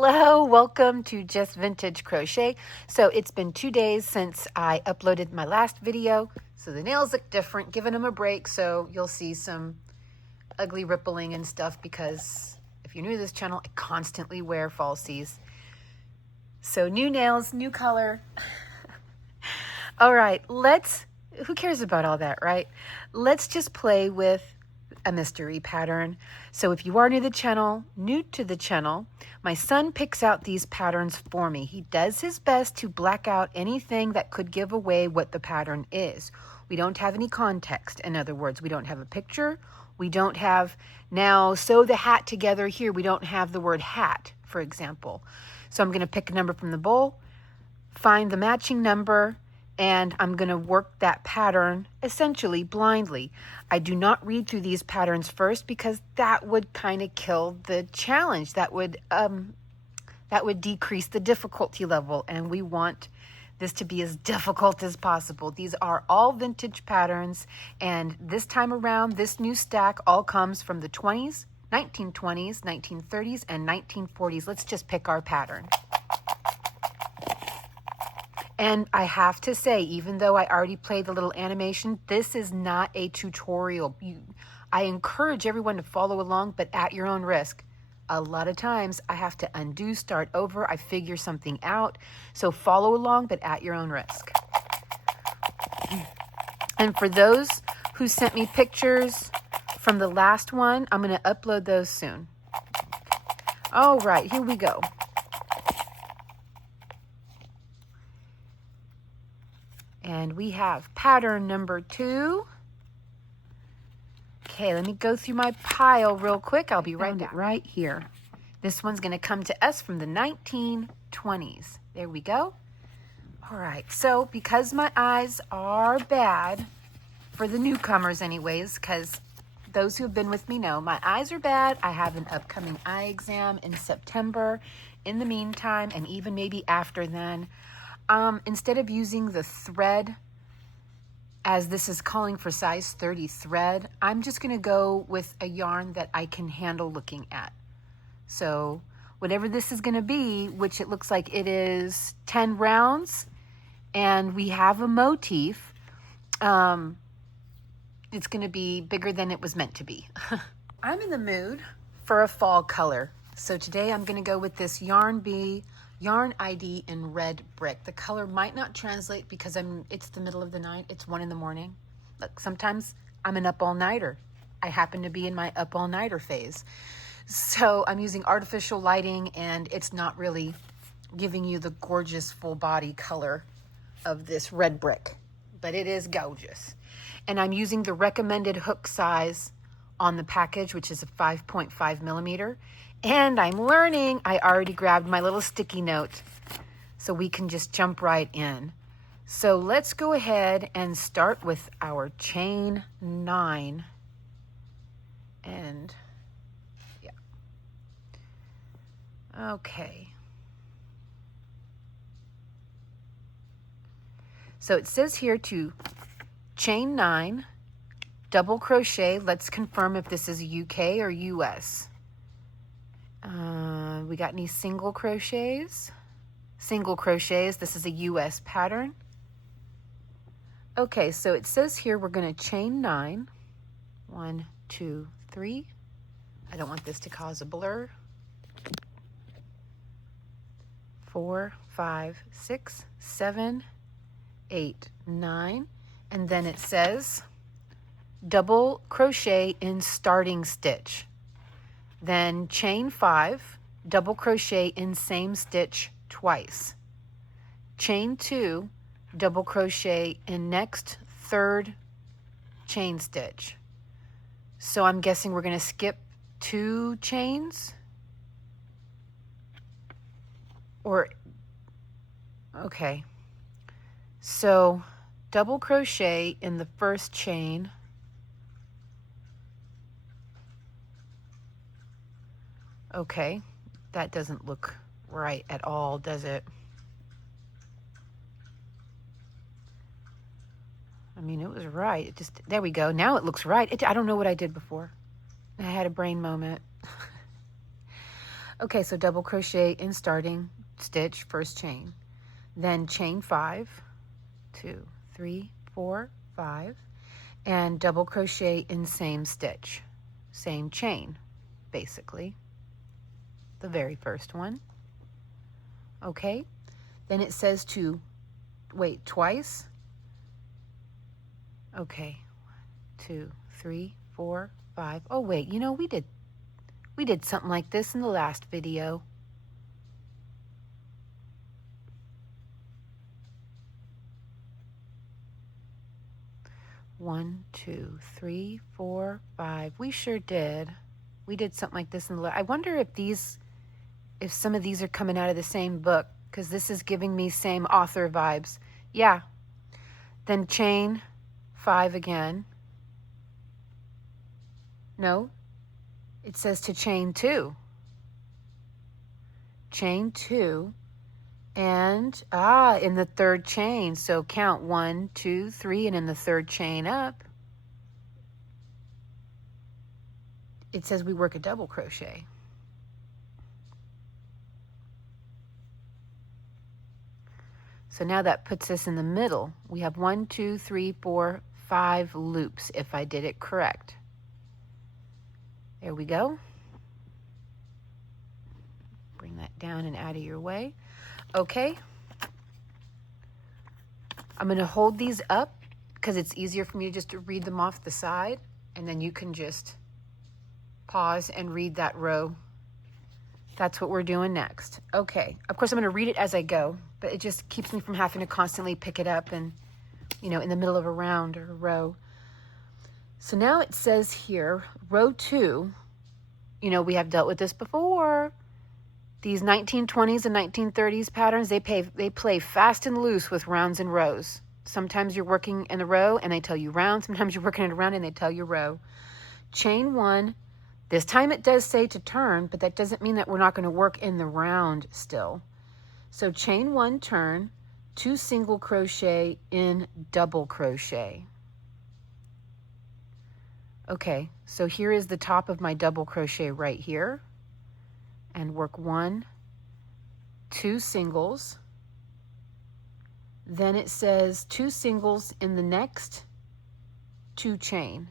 Hello, welcome to Just Vintage Crochet. So it's been 2 days since I uploaded my last video, so the nails look different, giving them a break, so you'll see some ugly rippling and stuff because if you're new to this channel, I constantly wear falsies. So new nails, new color. All right, who cares about all that, right? Let's just play with a mystery pattern. So if you are new to the channel, my son picks out these patterns for me. He does his best to black out anything that could give away what the pattern is. We don't have any context. In other words, we don't have a picture. We don't have, now sew the hat together here. We don't have the word hat, for example. So I'm going to pick a number from the bowl, find the matching number, and I'm going to work that pattern essentially blindly. I do not read through these patterns first because that would kind of kill the challenge. That would decrease the difficulty level, and we want this to be as difficult as possible. These are all vintage patterns, and this time around, this new stack all comes from the 20s, 1920s, 1930s, and 1940s. Let's just pick our pattern. And I have to say, even though I already played the little animation, this is not a tutorial. I encourage everyone to follow along, but at your own risk. A lot of times I have to undo, start over, I figure something out. So follow along, but at your own risk. And for those who sent me pictures from the last one, I'm going to upload those soon. All right, here we go. And we have pattern number 2. Okay, let me go through my pile real quick. I'll be right back. Right here. This one's going to come to us from the 1920s. There we go. All right, so because my eyes are bad, for the newcomers anyways, because those who have been with me know my eyes are bad. I have an upcoming eye exam in September. In the meantime, and even maybe after then, instead of using the thread, as this is calling for size 30 thread, I'm just going to go with a yarn that I can handle looking at. So whatever this is going to be, which it looks like it is 10 rounds, and we have a motif, it's going to be bigger than it was meant to be. I'm in the mood for a fall color. So today I'm going to go with this Yarn ID in red brick. The color might not translate because it's the middle of the night. It's 1 a.m. Look, sometimes I'm an up all nighter. I happen to be in my up all nighter phase. So I'm using artificial lighting and it's not really giving you the gorgeous full body color of this red brick, but it is gorgeous. And I'm using the recommended hook size on the package, which is a 5.5 millimeter. And I'm learning, I already grabbed my little sticky note so we can just jump right in. So let's go ahead and start with our chain 9. And yeah. Okay. So it says here to chain 9, double crochet. Let's confirm if this is UK or US. We got any single crochets? Single crochets. This is a US pattern. Okay, so it says here we're going to chain 9. 1, 2, 3. I don't want this to cause a blur. 4, 5, 6, 7, 8, 9. And then it says double crochet in starting stitch. Then chain 5, double crochet in same stitch twice. Chain 2, double crochet in next third chain stitch. So I'm guessing we're going to skip 2 chains? Or, okay. So double crochet in the first chain. Okay, that doesn't look right at all, does it? I mean, it was right. There we go. Now it looks right. I don't know what I did before. I had a brain moment. Okay, so double crochet in starting stitch, first chain, then chain 5, 2, 3, 4, 5, and double crochet in same stitch, same chain, basically, the very first one. Okay, then it says to wait twice. Okay, 2, 3, 4, 5. Oh wait, you know, we did something like this in the last video. One, 2, 3, 4, 5. We sure did. We did something like this in the. I wonder if some of these are coming out of the same book, because this is giving me same author vibes. Yeah. Then chain 5 again. No, it says to chain 2. Chain 2, and in the third chain. So count 1, 2, 3, and in the third chain up, it says we work a double crochet. So now that puts us in the middle. We have 1, 2, 3, 4, 5 loops if I did it correct. There we go. Bring that down and out of your way. Okay. I'm going to hold these up because it's easier for me just to read them off the side, and then you can just pause and read that row. That's what we're doing next. Okay. Of course, I'm going to read it as I go, but it just keeps me from having to constantly pick it up and, you know, in the middle of a round or a row. So now it says here, row 2, you know, we have dealt with this before. These 1920s and 1930s patterns, they play fast and loose with rounds and rows. Sometimes you're working in a row and they tell you round. Sometimes you're working in a round and they tell you row. Chain 1. This time it does say to turn, but that doesn't mean that we're not going to work in the round still. So chain 1, turn, 2 single crochet in double crochet. Okay, so here is the top of my double crochet right here. And work 1, 2 singles. Then it says 2 singles in the next 2 chain.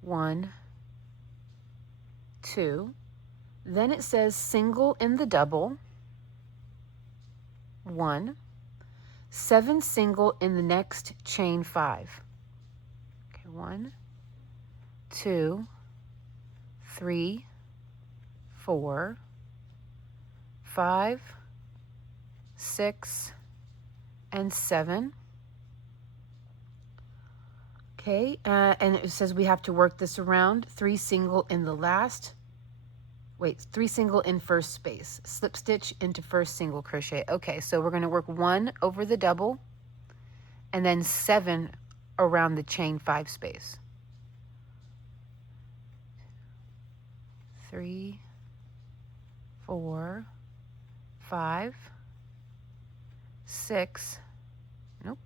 1, 2. Then it says single in the double. 1. 7 single in the next chain 5. Okay, 1, 2, 3, 4, 5, 6, and 7. Okay, and it says we have to work this around. 3 single in the last. Wait, 3 single in first space. Slip stitch into first single crochet. Okay, so we're going to work 1 over the double, and then 7 around the chain 5 space. 3, 4, 5, 6, nope,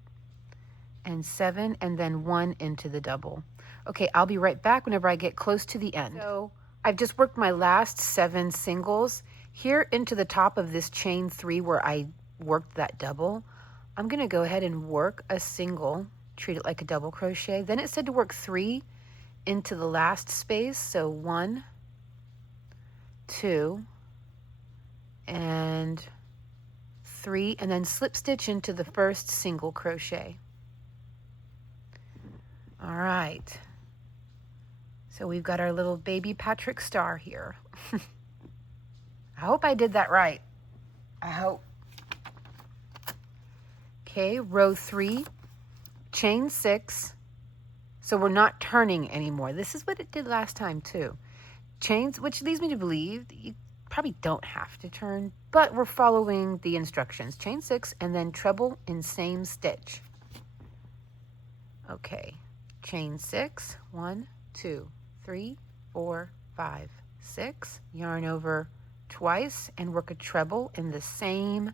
and 7, and then 1 into the double. Okay, I'll be right back whenever I get close to the end. So I've just worked my last 7 singles here into the top of this chain 3 where I worked that double. I'm going to go ahead and work a single, treat it like a double crochet. Then it said to work 3 into the last space, so 1, 2, and 3, and then slip stitch into the first single crochet. All right, so we've got our little baby Patrick star here. I hope I did that right. I hope. Okay, row 3, chain 6. So we're not turning anymore. This is what it did last time too. Chains, which leads me to believe that you probably don't have to turn, but we're following the instructions. Chain 6 and then treble in same stitch. Okay, chain 6, 1, 2, 3, 4, 5, 6. Yarn over twice and work a treble in the same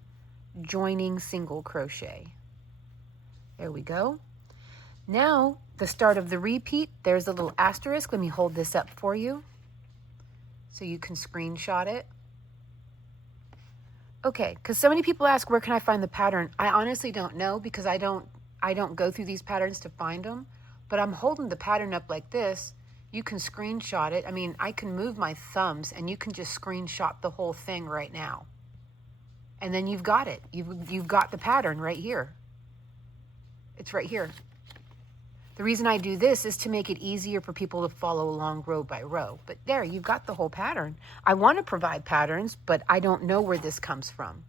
joining single crochet. There we go. Now the start of the repeat, there's a little asterisk. Let me hold this up for you. so you can screenshot it. Okay, because so many people ask, where can I find the pattern? I honestly don't know, because I don't go through these patterns to find them, but I'm holding the pattern up like this. You can screenshot it. I mean, I can move my thumbs and you can just screenshot the whole thing right now. And then you've got it. You've got the pattern right here. It's right here. The reason I do this is to make it easier for people to follow along row by row. But there, you've got the whole pattern. I want to provide patterns, but I don't know where this comes from.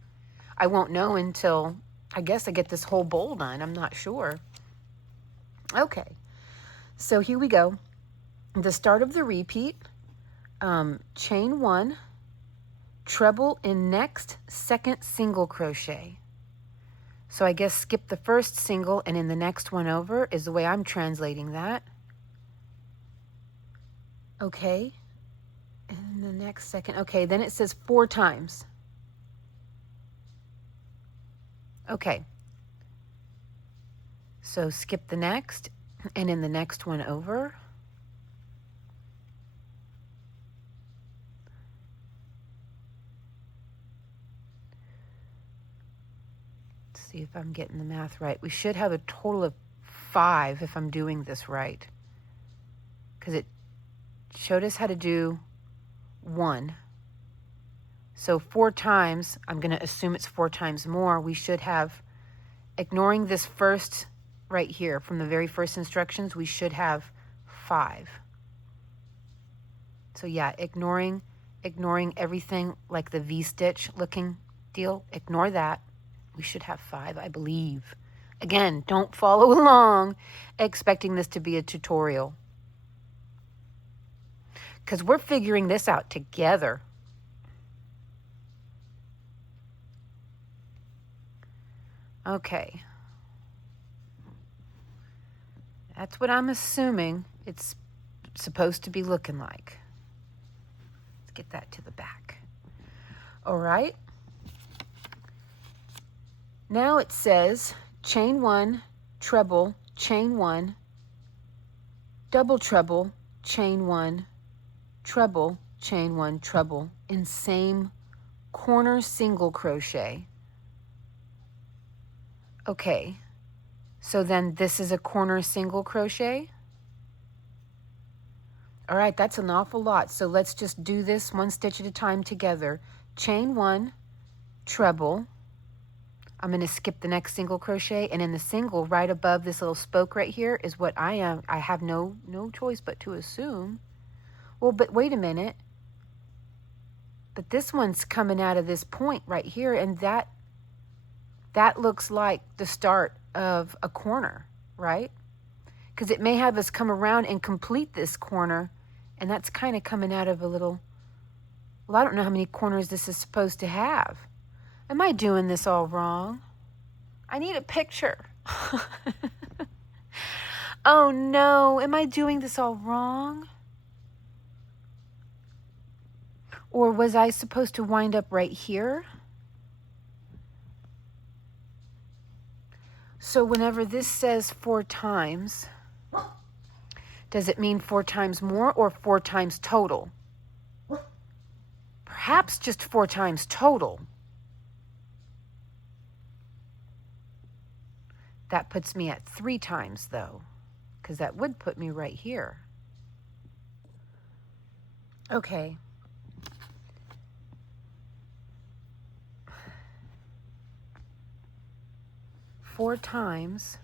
I won't know until, I guess, I get this whole bowl done. I'm not sure. Okay, so here we go. The start of the repeat, chain 1, treble in next second single crochet. So I guess skip the first single and in the next one over is the way I'm translating that. Okay, and the next second, okay, then it says 4 times. Okay, so skip the next and in the next one over. See if I'm getting the math right. We should have a total of 5 if I'm doing this right, because it showed us how to do 1. So 4 times, I'm going to assume it's 4 times more. We should have, ignoring this first right here from the very first instructions, we should have 5. So yeah, ignoring everything like the V-stitch looking deal, ignore that. We should have 5, I believe. Again, don't follow along expecting this to be a tutorial, because we're figuring this out together. Okay. That's what I'm assuming it's supposed to be looking like. Let's get that to the back. All right. Now it says chain 1, treble, chain 1, double treble, chain 1, treble, chain 1, treble in same corner single crochet. Okay, so then this is a corner single crochet. All right, that's an awful lot. So let's just do this one stitch at a time together. Chain 1, treble. I'm going to skip the next single crochet, and in the single right above this little spoke right here is what I am. I have no choice but to assume. Well, but wait a minute. But this one's coming out of this point right here, and that looks like the start of a corner, right? Because it may have us come around and complete this corner, and that's kind of coming out of a little, well, I don't know how many corners this is supposed to have. Am I doing this all wrong? I need a picture. Oh no, am I doing this all wrong? Or was I supposed to wind up right here? So whenever this says 4 times, does it mean 4 times more or 4 times total? Perhaps just 4 times total. That puts me at 3 times though, because that would put me right here. Okay. Four times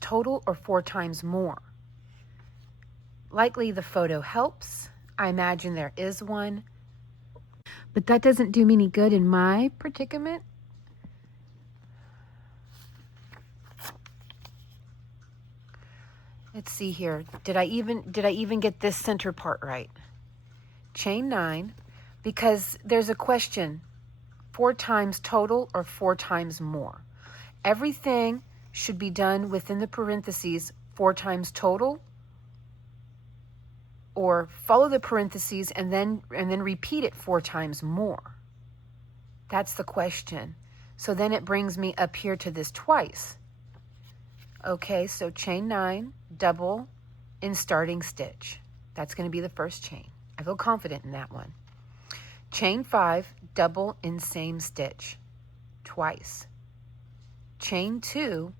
total or 4 times more. Likely the photo helps. I imagine there is one, but that doesn't do me any good in my predicament. Let's see here. Did I even get this center part right? Chain 9, because there's a question. 4 times total or 4 times more. Everything should be done within the parentheses 4 times total, or follow the parentheses and then repeat it 4 times more. That's the question. So then it brings me up here to this twice. Okay, so chain 9, double in starting stitch. That's going to be the first chain. I feel confident in that one. Chain 5, double in same stitch twice. Chain 2,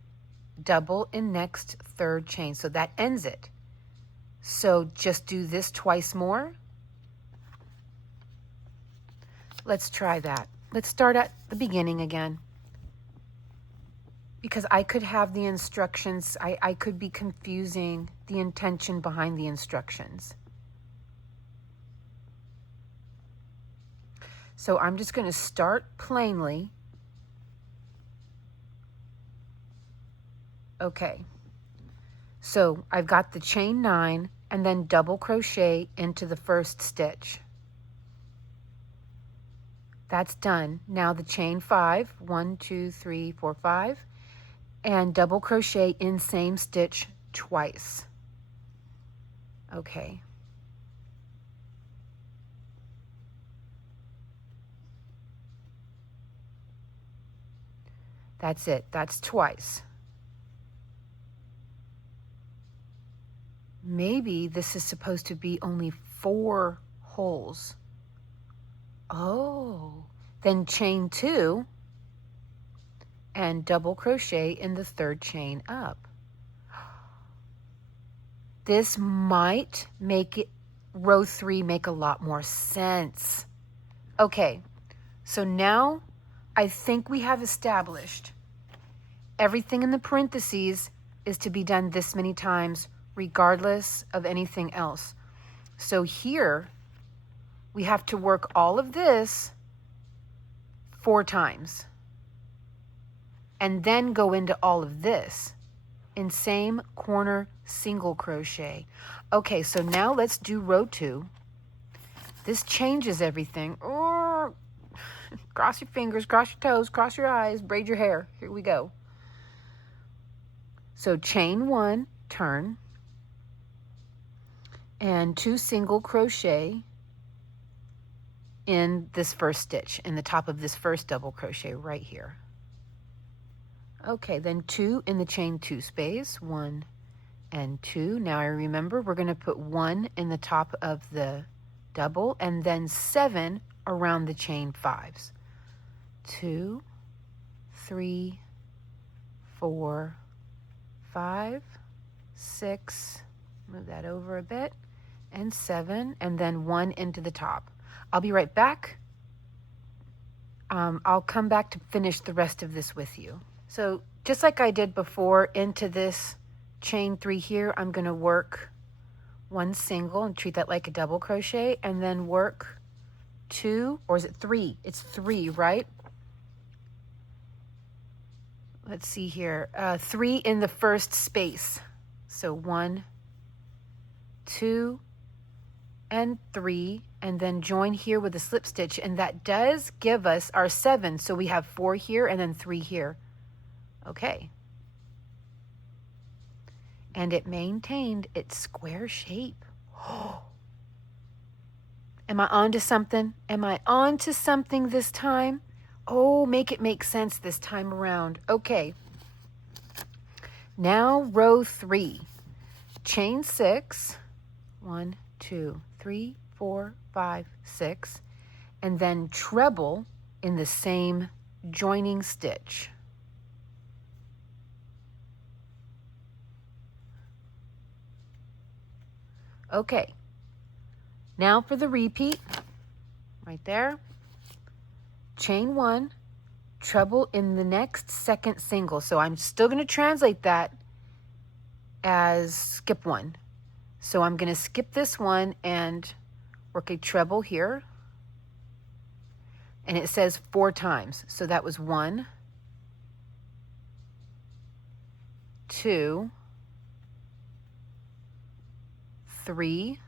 double in next third chain. So that ends it. So just do this twice more. Let's try that. Let's start at the beginning again. Because I could have the instructions, I could be confusing the intention behind the instructions. So I'm just going to start plainly. Okay. So I've got the chain 9 and then double crochet into the first stitch. That's done. Now the chain 5, 1, 2, 3, 4, 5, and double crochet in same stitch twice. Okay. That's it. That's twice. Maybe this is supposed to be only 4 holes. Oh, then chain 2 and double crochet in the third chain up. This might make it, row 3 make a lot more sense. Okay, so now I think we have established everything in the parentheses is to be done this many times regardless of anything else. So here we have to work all of this 4 times and then go into all of this in same corner single crochet. Okay, so now let's do row 2. This changes everything. Oh, cross your fingers, cross your toes, cross your eyes, braid your hair. Here we go. So chain 1, turn, and 2 single crochet in this first stitch, in the top of this first double crochet right here. Okay, then 2 in the chain 2 space, 1 and 2. Now I remember we're going to put 1 in the top of the double and then 7 around the chain 5s. 2, 3, 4, 5, 6, move that over a bit, and 7, and then 1 into the top. I'll be right back. I'll come back to finish the rest of this with you. So just like I did before, into this chain 3 here, I'm going to work 1 single and treat that like a double crochet, and then work 2, or is it 3? It's 3, right? Let's see here. 3 in the first space. So 1, 2, and 3, and then join here with a slip stitch, and that does give us our 7. So we have 4 here and then 3 here. Okay. And it maintained its square shape. Oh. Am I on to something? Am I on to something this time? Oh, make it make sense this time around. Okay. Now row 3. Chain 6. 1, 2, 3, 4, 5, 6. And then treble in the same joining stitch. Okay. Now for the repeat. Right there. Chain 1, treble in the next second single. So I'm still going to translate that as skip 1. So I'm going to skip this one and work a treble here. And it says 4 times. So that was 1, 2, 3,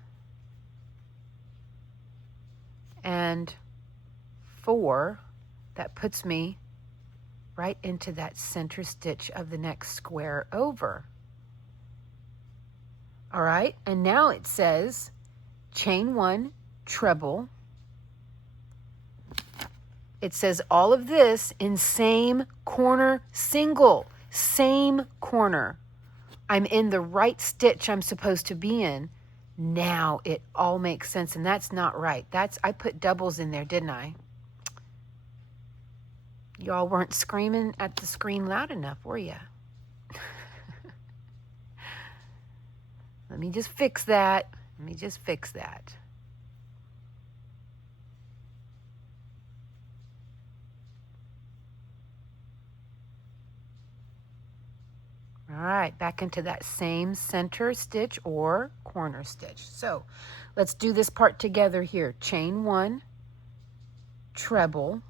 and 4. That puts me right into that center stitch of the next square over. All right, and now it says chain 1, treble. It says all of this in same corner single, same corner. I'm in the right stitch I'm supposed to be in. Now it all makes sense, and that's not right. I put doubles in there, didn't I? Y'all weren't screaming at the screen loud enough, were you? Let me just fix that. All right, back into that same center stitch or corner stitch. So let's do this part together here. Chain 1, treble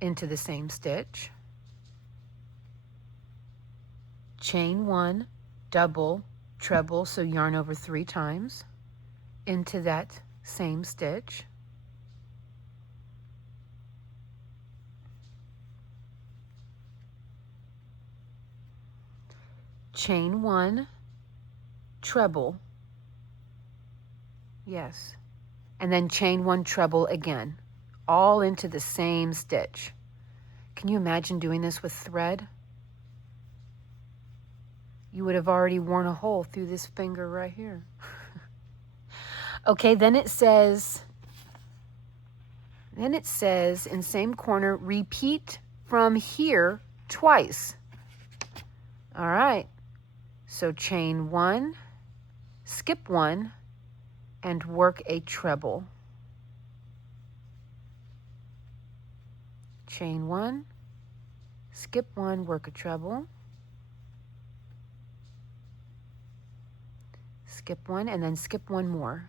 into the same stitch. Chain 1, double, treble, so yarn over 3 times into that same stitch. Chain 1, treble, yes, and then chain 1, treble again, all into the same stitch. Can you imagine doing this with thread? You would have already worn a hole through this finger right here. Okay, then it says in same corner, repeat from here twice. All right, so chain 1, skip 1, and work a treble. Chain 1, skip 1, work a treble. Skip 1, and then skip 1 more.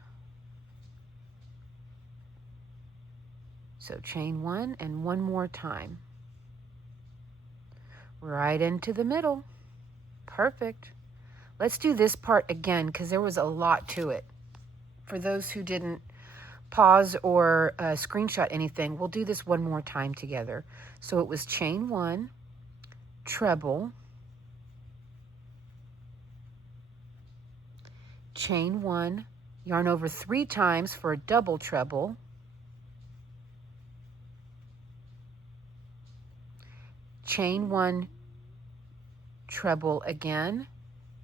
So chain 1 and 1 more time. Right into the middle. Perfect. Let's do this part again because there was a lot to it. For those who didn't pause or screenshot anything, we'll do this one more time together. So it was chain 1, treble, chain 1, yarn over 3 times for a double treble, chain 1, treble again,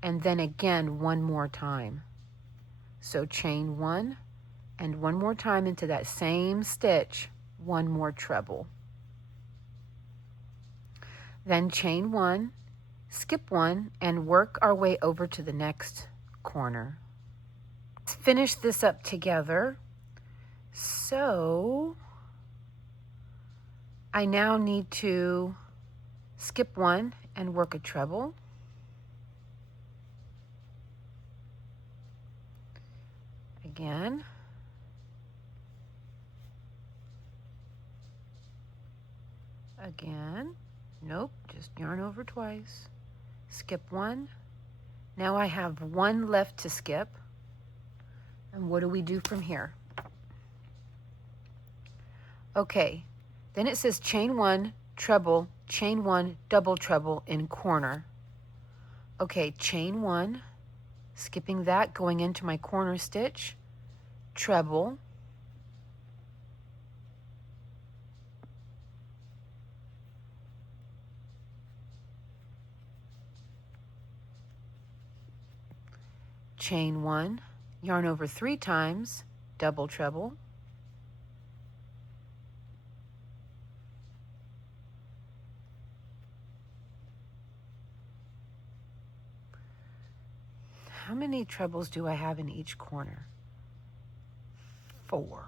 and then again 1 more time. So chain 1 and 1 more time into that same stitch, 1 more treble. Then chain 1, skip 1, and work our way over to the next corner. Let's finish this up together. So I now need to skip 1 and work a treble. Again. Again. Nope, just yarn over twice. Skip 1. Now I have 1 left to skip. And what do we do from here? Okay, then it says chain 1, treble, chain 1, double treble in corner. Okay, chain 1, skipping that, going into my corner stitch, treble, chain 1, yarn over 3 times, double treble, how many trebles do I have in each corner? 4.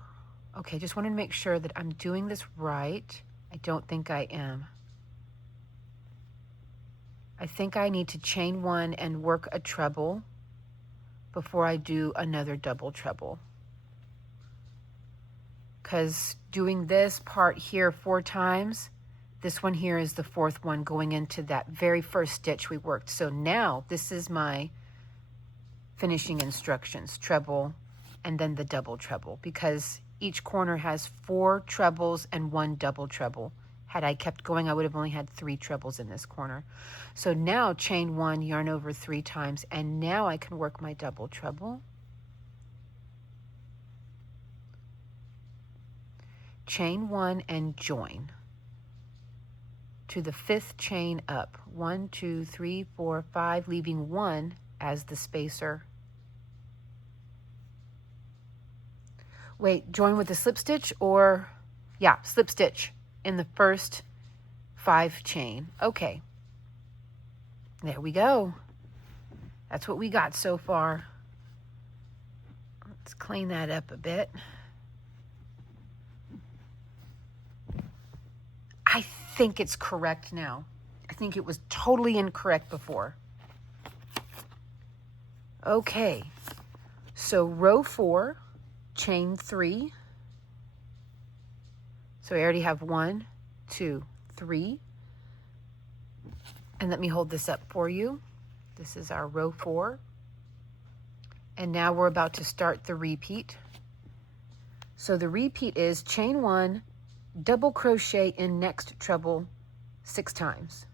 Okay, just wanted to make sure that I'm doing this right. I don't think I am. I think I need to chain 1 and work a treble before I do another double treble. Because doing this part here 4 times, this one here is the 4th one going into that very first stitch we worked. So now this is my finishing instructions, treble, and then the double treble, because each corner has 4 trebles and 1 double treble. Had I kept going, I would have only had 3 trebles in this corner. So now chain 1, yarn over 3 times, and now I can work my double treble. Chain 1 and join to the 5th chain up. 1, 2, 3, 4, 5, leaving 1 as the spacer. Wait, join with the slip stitch or, yeah, slip stitch in the first 5 chain. Okay. There we go. That's what we got so far. Let's clean that up a bit. I think it's correct now. I think it was totally incorrect before. Okay, so row 4, chain 3. So I already have 1, 2, 3. And let me hold this up for you. This is our row 4. And now we're about to start the repeat. So the repeat is chain 1, double crochet in next treble 6 times.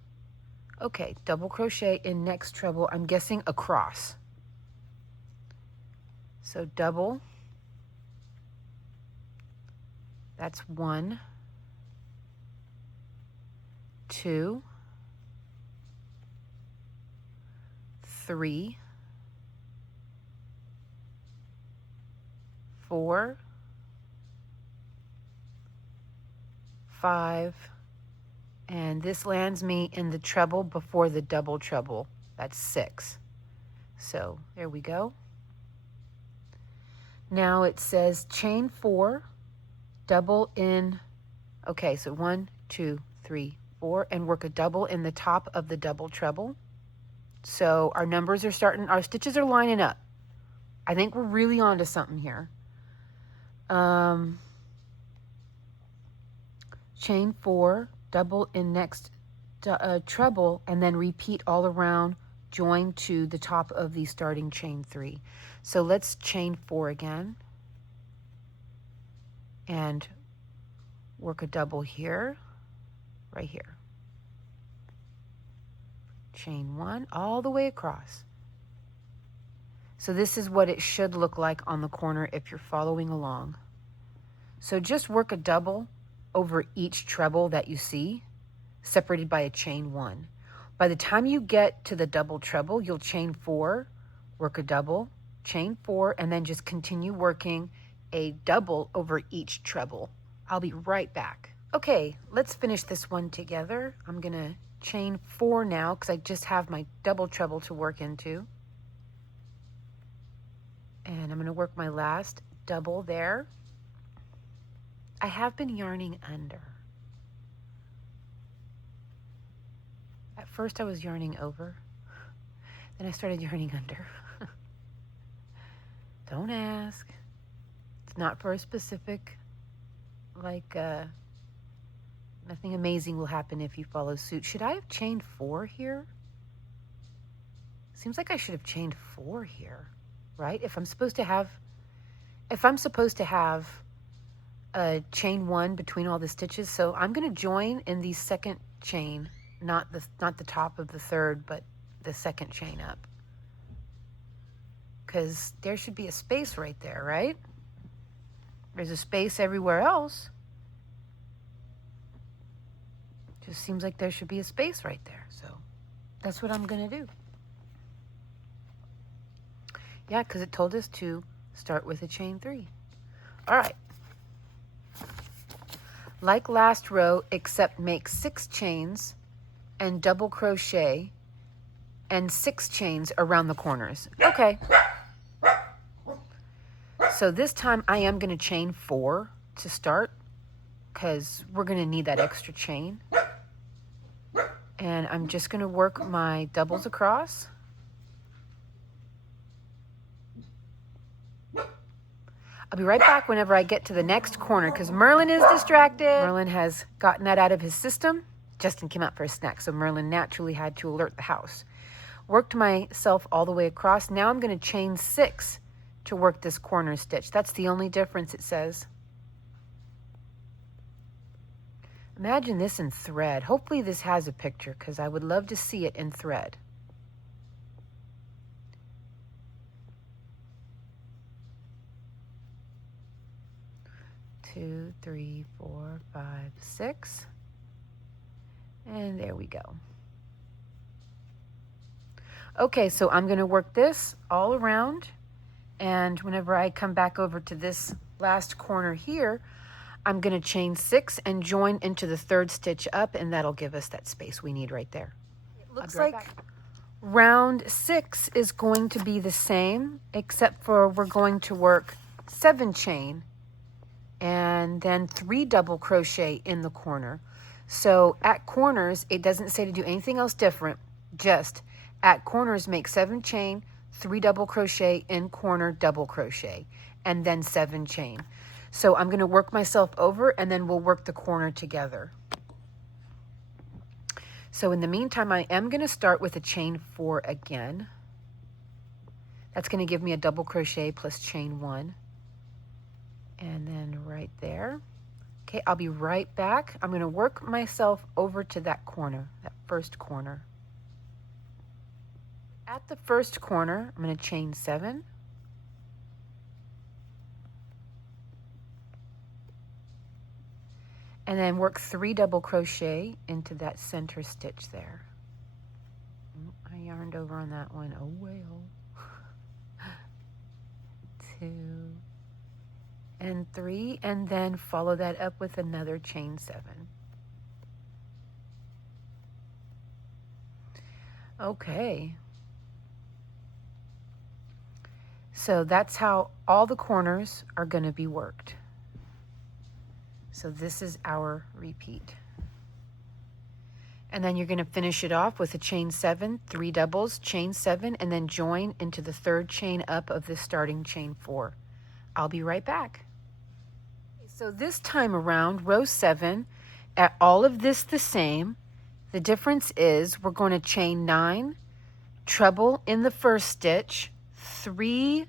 Okay, double crochet in next treble, I'm guessing across. So double, that's 1, 2, 3, 4, 5, and this lands me in the treble before the double treble. That's 6. So there we go. Now it says chain 4, double in, okay, so 1, 2, 3, 4, and work a double in the top of the double treble. So our numbers are starting, our stitches are lining up. I think we're really onto something here. Chain 4, double in next treble, and then repeat all around, join to the top of the starting chain 3. So let's chain 4 again and work a double here, right here. Chain 1 all the way across. So this is what it should look like on the corner if you're following along. So just work a double over each treble that you see, separated by a chain 1. By the time you get to the double treble, you'll chain 4, work a double, chain 4, and then just continue working a double over each treble. I'll be right back. Okay, let's finish this one together. I'm gonna chain 4 now because I just have my double treble to work into. And I'm gonna work my last double there. I have been yarning under. At first I was yarning over, then I started yarning under. Don't ask. It's not for a specific, nothing amazing will happen if you follow suit. Should I have chained 4 here? Seems like I should have chained 4 here, right? If I'm supposed to have a chain 1 between all the stitches, so I'm going to join in the second chain, not the top of the third, but the second chain up. Because there should be a space right there, right? There's a space everywhere else. Just seems like there should be a space right there. So that's what I'm going to do. Yeah, because it told us to start with a chain 3. All right. Like last row, except make 6 chains and double crochet and 6 chains around the corners. Okay. So this time I am going to chain 4 to start because we're going to need that extra chain. And I'm just going to work my doubles across. I'll be right back whenever I get to the next corner because Merlin is distracted. Merlin has gotten that out of his system. Justin came out for a snack, so Merlin naturally had to alert the house. Worked myself all the way across. Now I'm going to chain 6 to work this corner stitch. That's the only difference, it says. Imagine this in thread. Hopefully this has a picture because I would love to see it in thread. Two, 3, 4, 5, 6. And there we go. Okay, so I'm going to work this all around. And whenever I come back over to this last corner here, I'm going to chain 6 and join into the 3rd stitch up, and that'll give us that space we need right there. It looks like round 6 is going to be the same, except for we're going to work 7 chain and then 3 double crochet in the corner. So at corners, it doesn't say to do anything else different, just at corners make 7 chain, 3 double crochet in corner, double crochet, and then 7 chain. So I'm going to work myself over, and then we'll work the corner together. So in the meantime, I am going to start with a chain 4 again. That's going to give me a double crochet plus chain 1. And then right there. Okay, I'll be right back. I'm going to work myself over to that corner, that first corner. At the first corner, I'm going to chain 7. And then work 3 double crochet into that center stitch there. I yarned over on that one. Oh well. 2 and 3, and then follow that up with another chain 7. Okay. So that's how all the corners are going to be worked. So this is our repeat. And then you're going to finish it off with a chain 7, 3 doubles, chain 7, and then join into the 3rd chain up of the starting chain 4. I'll be right back. So this time around, row 7, at all of this the same. The difference is we're going to chain 9, treble in the first stitch, 3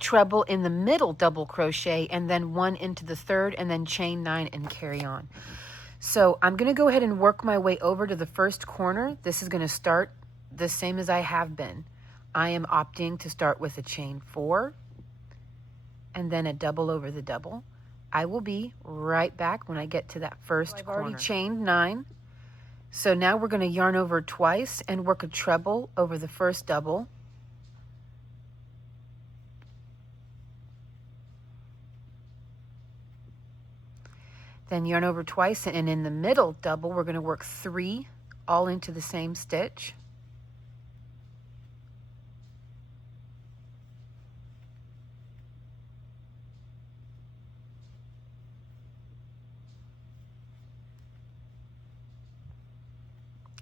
treble in the middle double crochet, and then 1 into the 3rd, and then chain 9 and carry on. So I'm going to go ahead and work my way over to the first corner. This is going to start the same as I have been. I am opting to start with a chain 4 and then a double over the double. I will be right back when I get to that first corner. I've already chained 9. So now we're going to yarn over twice and work a treble over the first double. Then yarn over twice, and in the middle double, we're going to work 3 all into the same stitch.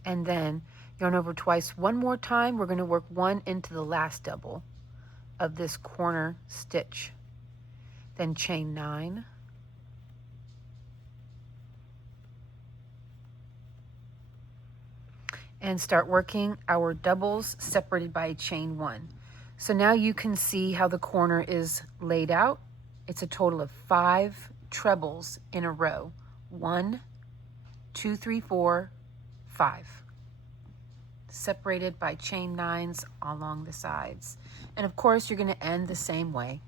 And then yarn over twice one more time. We're going to work 1 into the last double of this corner stitch. Then chain 9. And start working our doubles separated by a chain 1. So now you can see how the corner is laid out. It's a total of 5 trebles in a row. 1, 2, 3, 4, 5. Separated by chain 9s along the sides. And of course, you're going to end the same way.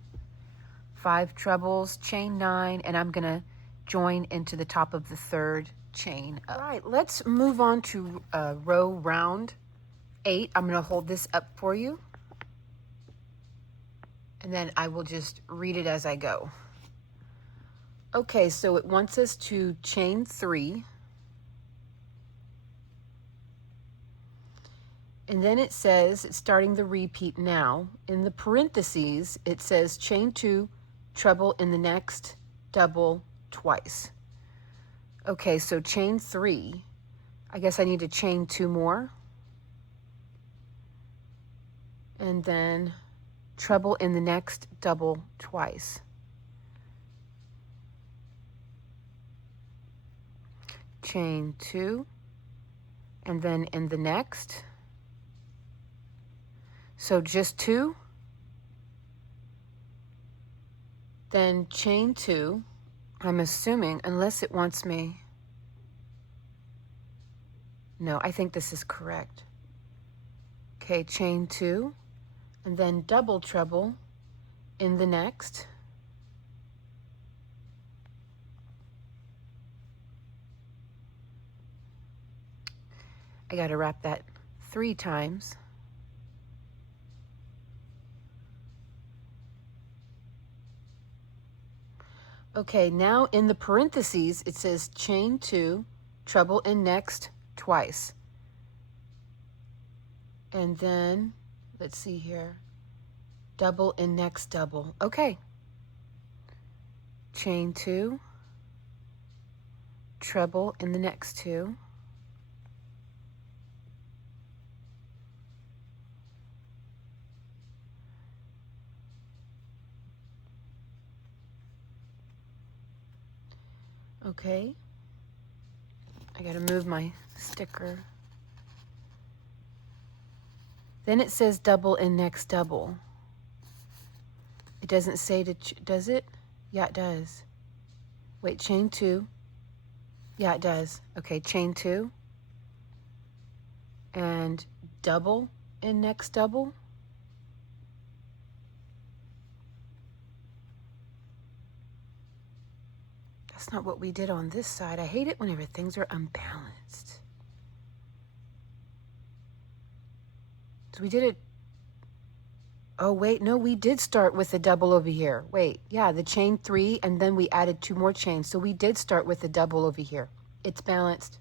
5 trebles, chain 9, and I'm going to join into the top of the 3rd chain up. All right, let's move on to row round 8. I'm going to hold this up for you, and then I will just read it as I go. Okay, so it wants us to chain 3, and then it says it's starting the repeat now. In the parentheses, it says chain 2, treble in the next, double twice. Okay, so chain 3, I guess I need to chain 2 more. And then treble in the next, double twice. Chain 2, and then in the next. So just 2. Then chain 2. I'm assuming, unless it wants me. No, I think this is correct. Okay, chain 2, and then double treble in the next. I got to wrap that 3 times. Okay, now in the parentheses, it says chain 2, treble in next twice. And then, let's see here, double in next double. Okay. Chain 2, treble in the next 2. Okay. I gotta move my sticker. Then it says double in next double. It doesn't say to, does it? Yeah, it does. Wait, chain 2. Yeah, it does. Okay, chain 2. And double in next double. That's not what we did on this side. I hate it whenever things are unbalanced. So we did it. Oh, wait, no, we did start with a double over here. Wait, yeah, the chain 3, and then we added 2 more chains. So we did start with a double over here. It's balanced.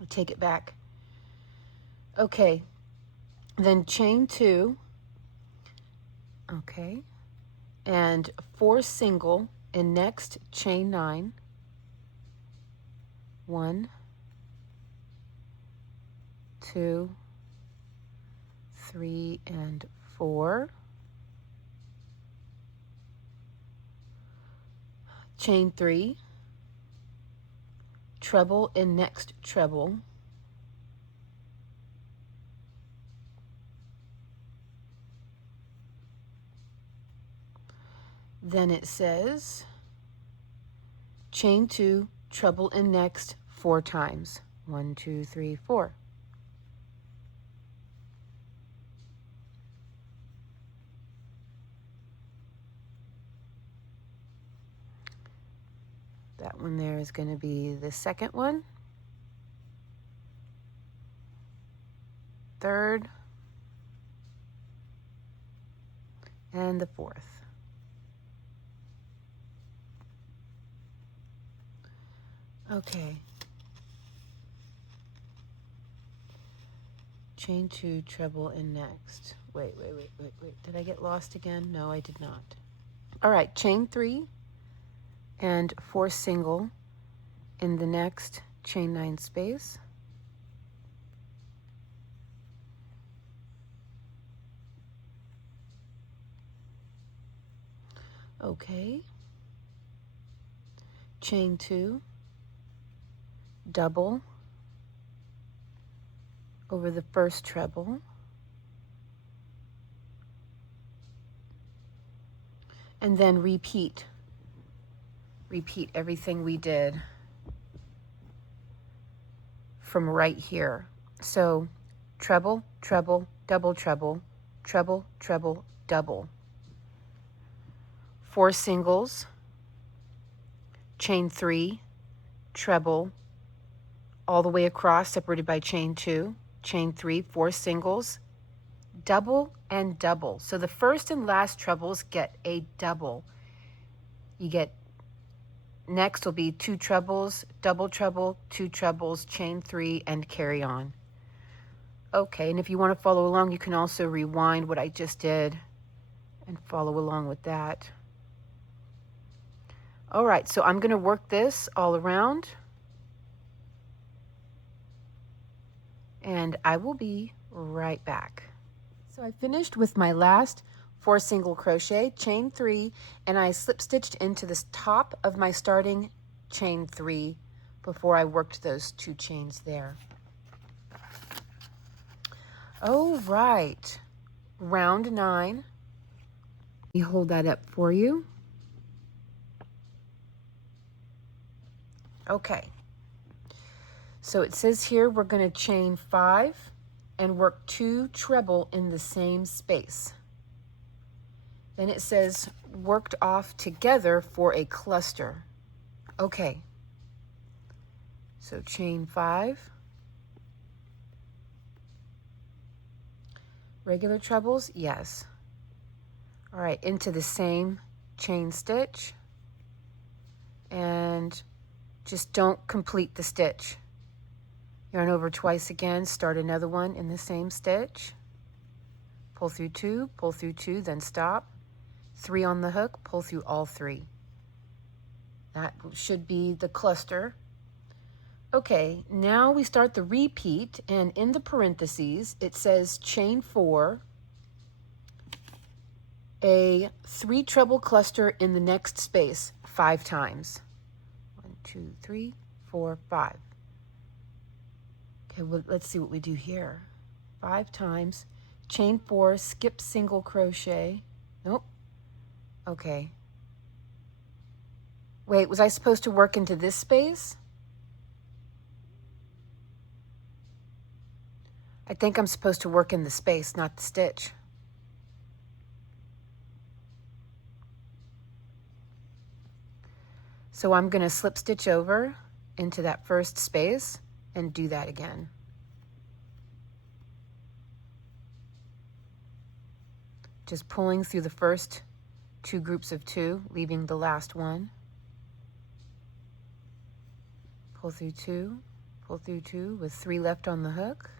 I'll take it back. Okay, then chain 2. Okay, and 4 single in next chain 9. 1, 2, 3, and 4. Chain 3, treble in next treble. Then it says chain 2, treble in next 4 times. 1, 2, 3, 4. That one there is going to be the second one, third, and the fourth. Okay. Chain 2, treble in next. Wait. Did I get lost again? No, I did not. All right, chain 3 and 4 single in the next chain 9 space. Okay. Chain 2, double over the first treble. And then repeat everything we did from right here. So treble, treble, double treble, treble, treble, double. 4 singles, chain 3, treble, all the way across, separated by chain 2, chain 3, 4 singles, double and double. So the first and last trebles get a double. You get, next will be 2 trebles, double treble, 2 trebles, chain 3, and carry on. Okay, and if you want to follow along, you can also rewind what I just did and follow along with that. All right, so I'm going to work this all around, and I will be right back. So I finished with my last 4 single crochet, chain 3, and I slip stitched into the top of my starting chain 3 before I worked those 2 chains there. Oh, right, round 9. Let me hold that up for you. Okay, so it says here we're going to chain 5 and work 2 treble in the same space. Then it says worked off together for a cluster. Okay, so chain 5, regular trebles, yes. All right, into the same chain stitch. and just don't complete the stitch. Yarn over twice again, start another one in the same stitch. Pull through 2, then stop. 3 on the hook, pull through all 3. That should be the cluster. Okay, now we start the repeat, and in the parentheses it says chain 4, a 3 treble cluster in the next space 5 times. 1, 2, 3, 4, 5. Okay, well, let's see what we do here. 5 times, chain 4, skip single crochet. Nope. Okay. Wait, was I supposed to work into this space? I think I'm supposed to work in the space, not the stitch. So I'm going to slip stitch over into that first space and do that again. Just pulling through the first 2 groups of 2, leaving the last one. Pull through 2, pull through 2 with 3 left on the hook.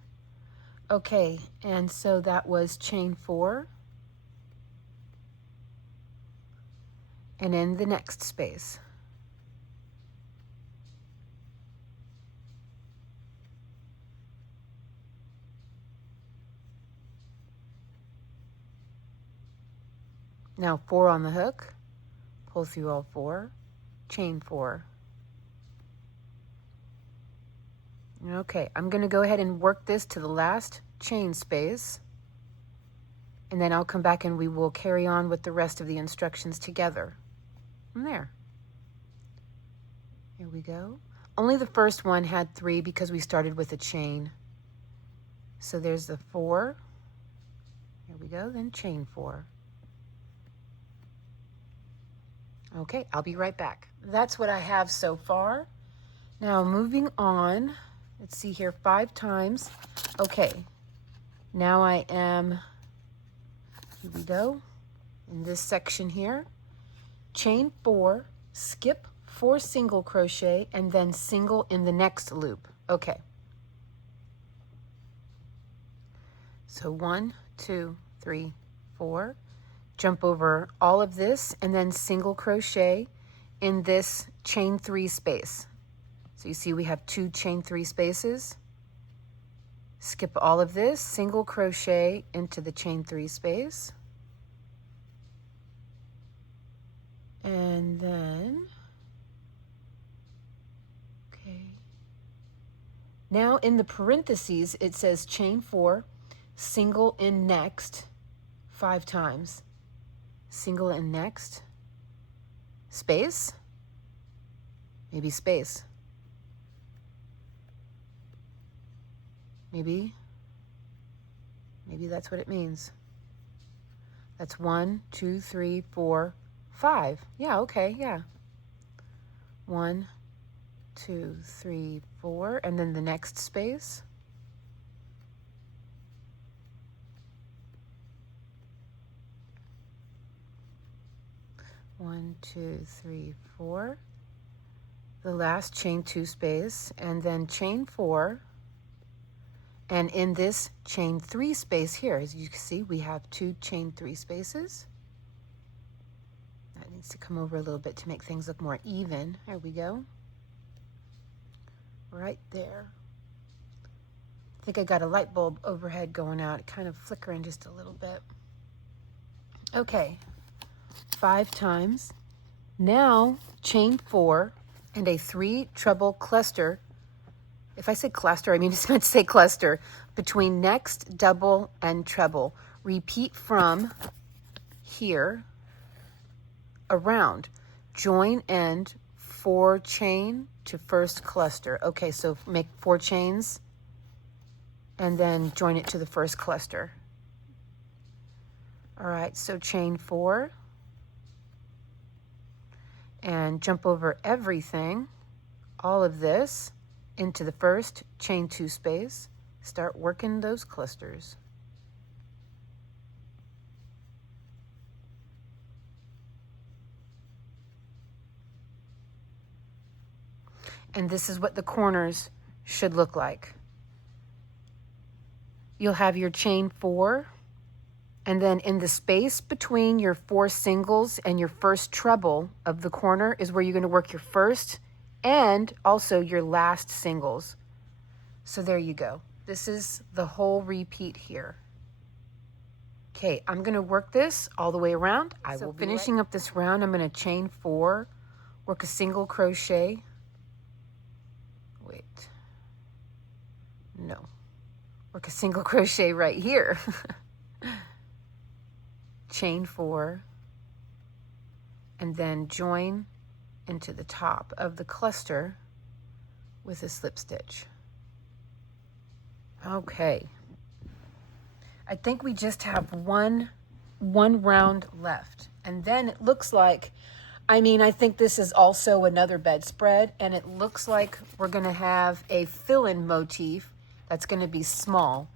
Okay, and so that was chain 4. And in the next space. Now 4 on the hook, pull through all 4, chain 4. Okay, I'm going to go ahead and work this to the last chain space, and then I'll come back and we will carry on with the rest of the instructions together. From there. Here we go. Only the first one had 3 because we started with a chain. So there's the 4. Here we go, then chain 4. Okay, I'll be right back. That's what I have so far. Now moving on, let's see here, 5 times. Okay, now I am, here we go, in this section here. Chain 4, skip 4 single crochet, and then single in the next loop. Okay. So 1, 2, 3, 4. Jump over all of this and then single crochet in this chain 3 space. So you see we have 2 chain 3 spaces. Skip all of this, single crochet into the chain 3 space. And then, okay. Now in the parentheses it says chain 4, single in next 5 times. Single in next, space, maybe space, maybe that's what it means. That's 1, 2, 3, 4, 5. Yeah, okay, yeah. 1, 2, 3, 4, and then the next space. One, 2, 3, 4. The last chain 2 space, and then chain 4. And in this chain 3 space here, as you can see, we have 2 chain 3 spaces. That needs to come over a little bit to make things look more even. There we go. Right there. I think I got a light bulb overhead going out. It kind of flickering just a little bit. Okay. 5 times. Now chain 4 and a 3 treble cluster. If I say cluster, I mean it's meant to say cluster, between next, double, and treble. Repeat from here around. Join end 4 chain to first cluster. Okay, so make 4 chains and then join it to the first cluster. All right, so chain 4. And jump over everything, all of this, into the first chain 2 space. Start working those clusters. And this is what the corners should look like. You'll have your chain 4, and then in the space between your 4 singles and your first treble of the corner is where you're going to work your first and also your last singles. So there you go. This is the whole repeat here. Okay, I'm going to work this all the way around. I will be finishing up this round. I'm going to chain 4, work a single crochet. Wait. No. Work a single crochet right here. Chain 4, and then join into the top of the cluster with a slip stitch. Okay. I think we just have one round left, and then it looks like, I think this is also another bedspread, and it looks like we're going to have a fill-in motif that's going to be small,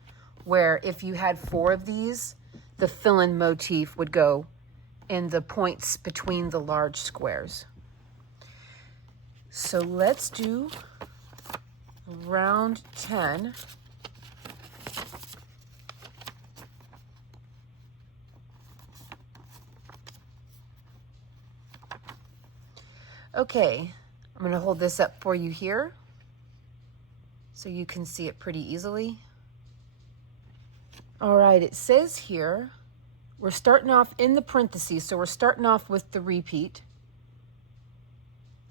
where if you had 4 of these, the fill-in motif would go in the points between the large squares. So let's do round 10. Okay, I'm going to hold this up for you here so you can see it pretty easily. All right, it says here, we're starting off in the parentheses, so we're starting off with the repeat.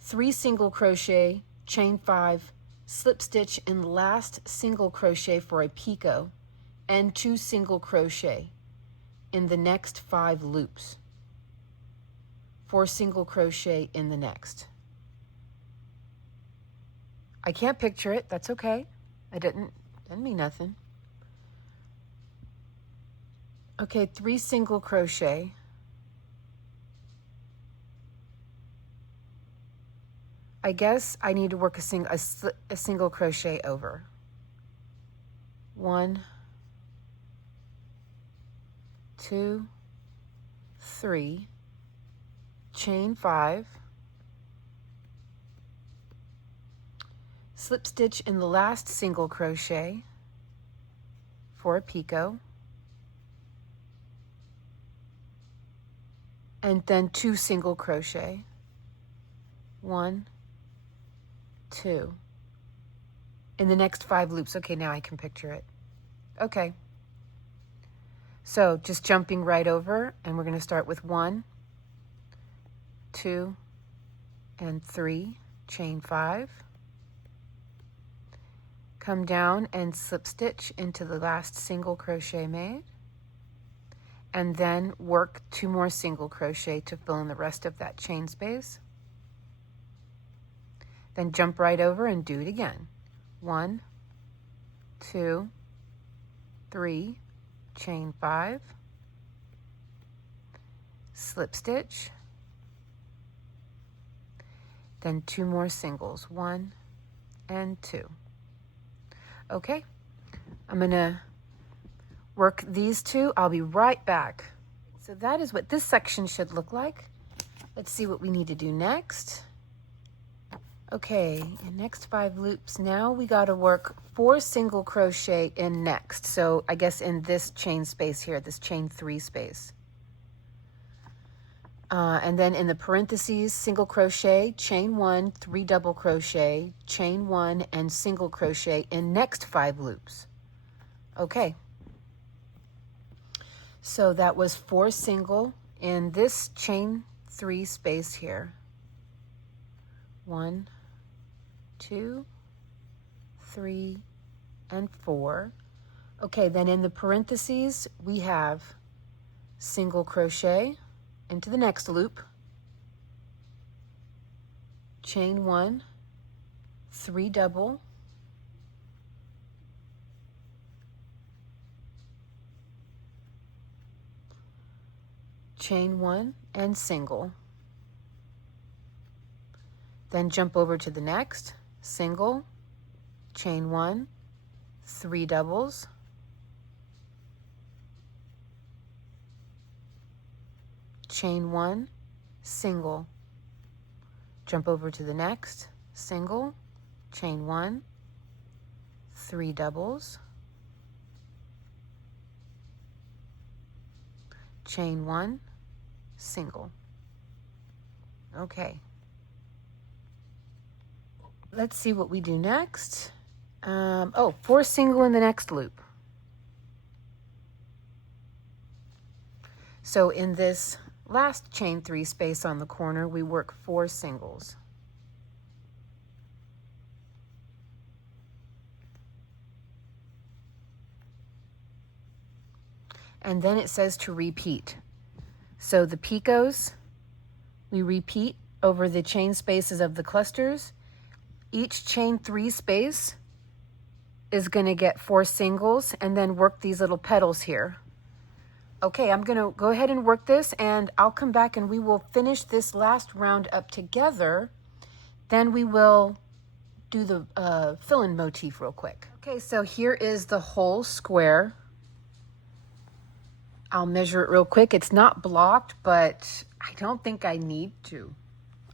3 single crochet, chain 5, slip stitch in last single crochet for a picot, and 2 single crochet in the next 5 loops. 4 single crochet in the next. I can't picture it, that's okay. I didn't mean nothing. Okay, 3 single crochet. I guess I need to work a single crochet over. 1, 2, 3, chain 5, slip stitch in the last single crochet for a picot, and then 2 single crochet. 1, 2. In the next 5 loops. Okay, now I can picture it. Okay. So just jumping right over, and we're going to start with 1, 2, and 3, chain 5. Come down and slip stitch into the last single crochet made, and then work 2 more single crochet to fill in the rest of that chain space. Then jump right over and do it again. 1, 2, 3, chain 5, slip stitch, then 2 more singles, 1 and 2. Okay, I'm gonna work these 2. I'll be right back. So that is what this section should look like. Let's see what we need to do next. Okay, in next 5 loops, now we got to work 4 single crochet in next. So I guess in this chain space here, this chain 3 space. And then in the parentheses, single crochet, chain 1, 3 double crochet, chain 1, and single crochet in next 5 loops. Okay. So that was 4 single in this chain 3 space here. 1, 2, 3, and 4. Okay, then in the parentheses, we have single crochet into the next loop, chain 1, 3 double, chain 1, and single. Then jump over to the next, single, chain 1, 3 doubles, chain 1, single, jump over to the next, single, chain 1, 3 doubles, chain 1, single. Okay. Let's see what we do next. 4 single in the next loop. So in this last chain 3 space on the corner, we work 4 singles. And then it says to repeat. So the picots, we repeat over the chain spaces of the clusters. Each chain 3 space is going to get 4 singles, and then work these little petals here. Okay, I'm going to go ahead and work this, and I'll come back and we will finish this last round up together. Then we will do the fill-in motif real quick. Okay, so here is the whole square. I'll measure it real quick. It's not blocked, but I don't think I need to.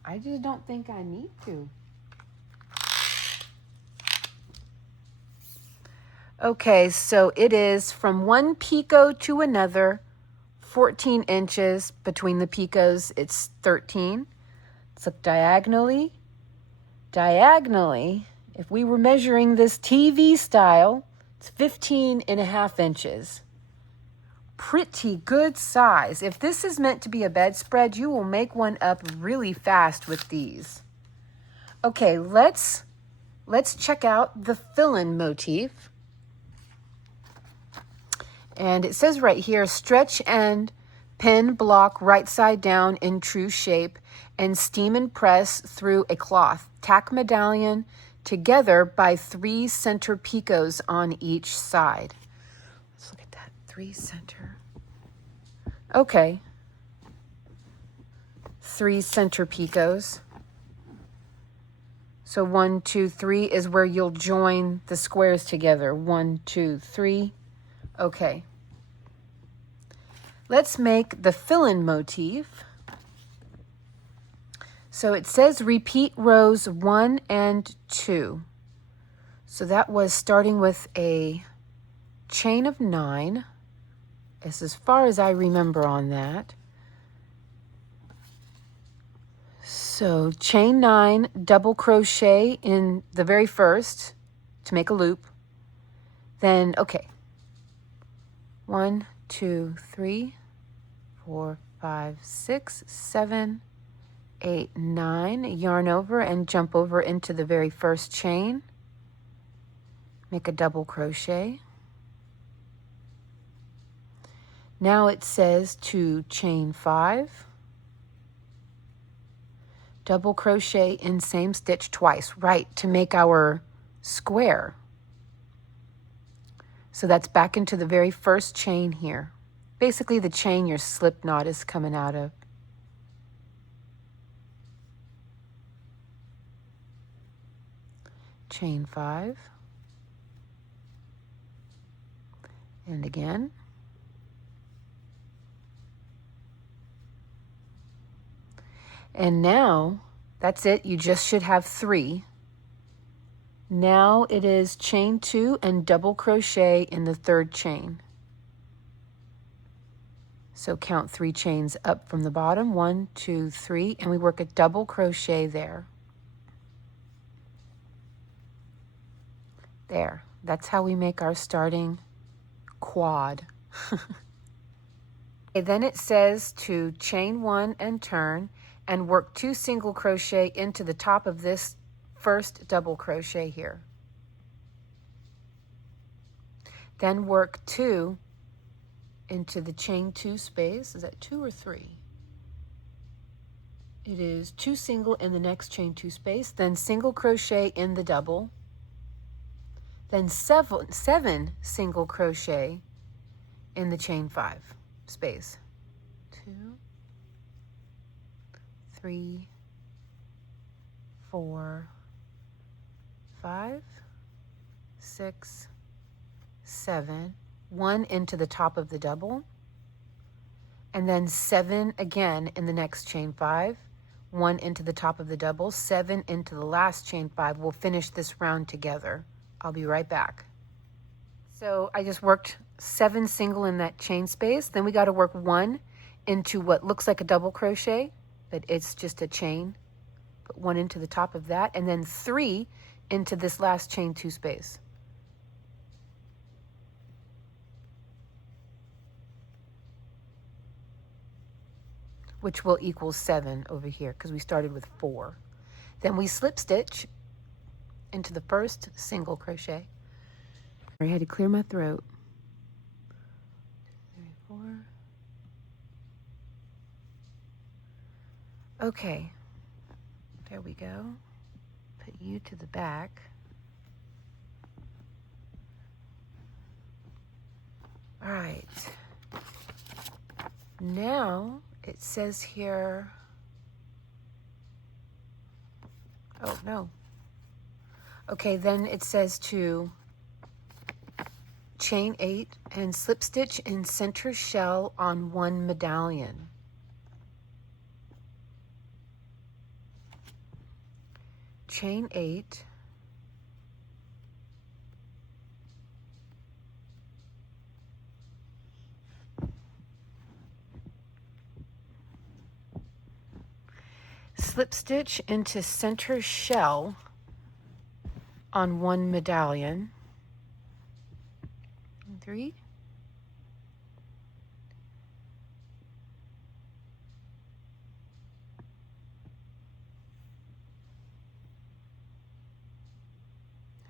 I just don't think I need to. Okay, so it is from one picot to another, 14 inches between the picots. It's 13. Let's look diagonally. Diagonally, if we were measuring this TV style, it's 15.5 inches. Pretty good size. If this is meant to be a bedspread, you will make one up really fast with these. Okay, let's check out the fill-in motif. And it says right here, stretch and pin block right side down in true shape and steam and press through a cloth. Tack medallion together by 3 center picots on each side. Let's look at that, 3 center. Okay. 3 center picots. So 1, 2, 3 is where you'll join the squares together. 1, 2, 3. Okay. Let's make the fill-in motif. So it says repeat rows 1 and 2. So that was starting with a chain of 9. It's as far as I remember on that. So chain 9, double crochet in the very first to make a loop. Then, okay. 1, 2, 3, 4, 5, 6, 7, 8, 9. Yarn over and jump over into the very first chain. Make a double crochet. Now it says to chain 5. Double crochet in same stitch twice, right, to make our square. So that's back into the very first chain here. Basically the chain your slip knot is coming out of. Chain 5. And again. And now, that's it. You just should have 3. Now it is chain 2 and double crochet in the third chain. So count 3 chains up from the bottom, 1, 2, 3, and we work a double crochet there. There, that's how we make our starting quad. Okay, then it says to chain 1 and turn and work 2 single crochet into the top of this first double crochet here. Then work 2 into the chain 2 space. Is that 2 or 3? It is 2 single in the next chain 2 space, then single crochet in the double, then 7 single crochet in the chain 5 space. 2, 3, 4, 5, 6, 7, 1 into the top of the double, and then 7 again in the next chain 5, 1 into the top of the double, 7 into the last chain 5. We'll finish this round together. I'll be right back. So I just worked 7 single in that chain space. Then we got to work 1 into what looks like a double crochet, but it's just a chain. Put 1 into the top of that, and then 3 into this last chain 2 space. Which will equal 7 over here because we started with 4. Then we slip stitch into the first single crochet. I had to clear my throat. 2, 3, 4. Okay, there we go. Put you to the back. All right. Now it says here, oh no. Okay, then it says to chain 8 and slip stitch in center shell on 1 medallion. Chain 8. Slip stitch into center shell on 1 medallion. 3.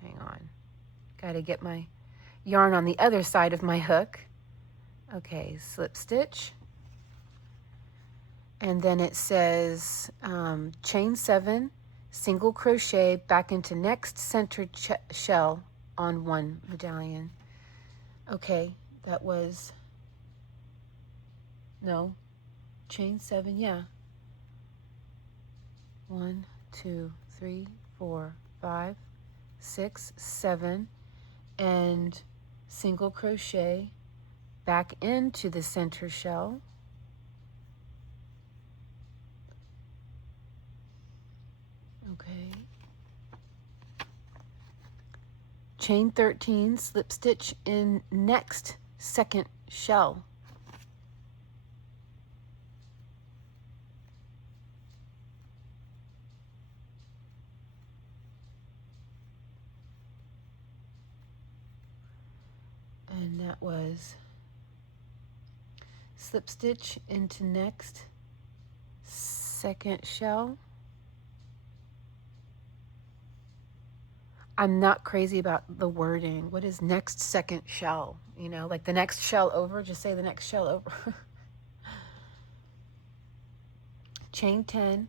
Hang on. Got to get my yarn on the other side of my hook. Okay, slip stitch. And then it says chain 7, single crochet back into next center shell on 1 medallion. Okay, that was, no, chain 7, yeah. 1, 2, 3, 4, 5, 6, 7, and single crochet back into the center shell. Okay. Chain 13, slip stitch in next second shell. And that was slip stitch into next second shell. I'm not crazy about the wording. What is next second shell? You know, like the next shell over, just say the next shell over. Chain 10,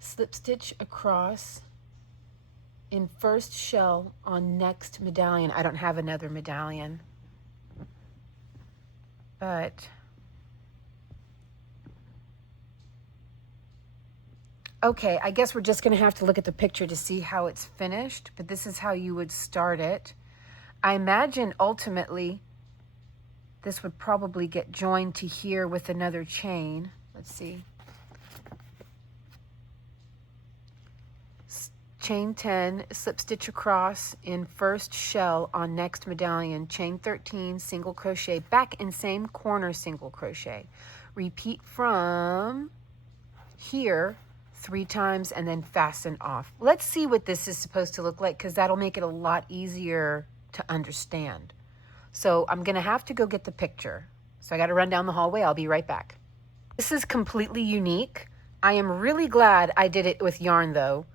slip stitch across in first shell on next medallion. I don't have another medallion, but okay, I guess we're just going to have to look at the picture to see how it's finished, but this is how you would start it. I imagine ultimately this would probably get joined to here with another chain. Let's see. Chain 10, slip stitch across in first shell on next medallion, chain 13, single crochet, back in same corner single crochet. Repeat from here 3 times and then fasten off. Let's see what this is supposed to look like because that'll make it a lot easier to understand. So I'm gonna have to go get the picture. So I gotta run down the hallway. I'll be right back. This is completely unique. I am really glad I did it with yarn though,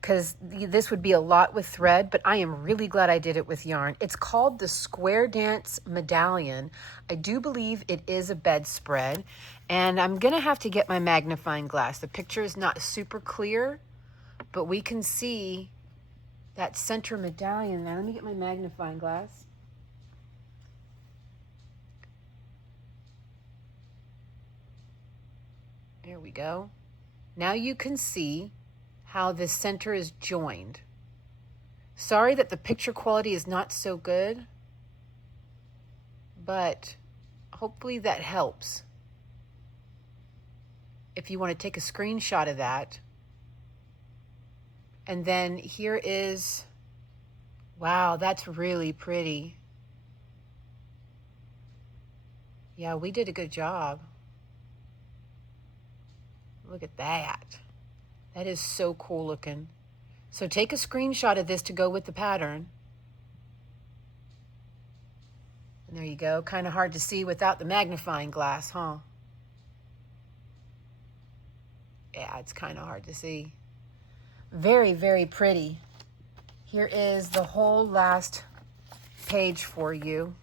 because this would be a lot with thread, but I am really glad I did it with yarn. It's called the Square Dance Medallion. I do believe it is a bedspread, and I'm gonna have to get my magnifying glass. The picture is not super clear, but we can see that center medallion. Now let me get my magnifying glass. There we go. Now you can see how the center is joined. Sorry that the picture quality is not so good, but hopefully that helps. If you want to take a screenshot of that, And then here is, wow, that's really pretty. Yeah, we did a good job. Look at that. That is so cool looking. So take a screenshot of this to go with the pattern. And there you go. Kind of hard to see without the magnifying glass, huh? Yeah, it's kind of hard to see. Very, very pretty. Here is the whole last page for you.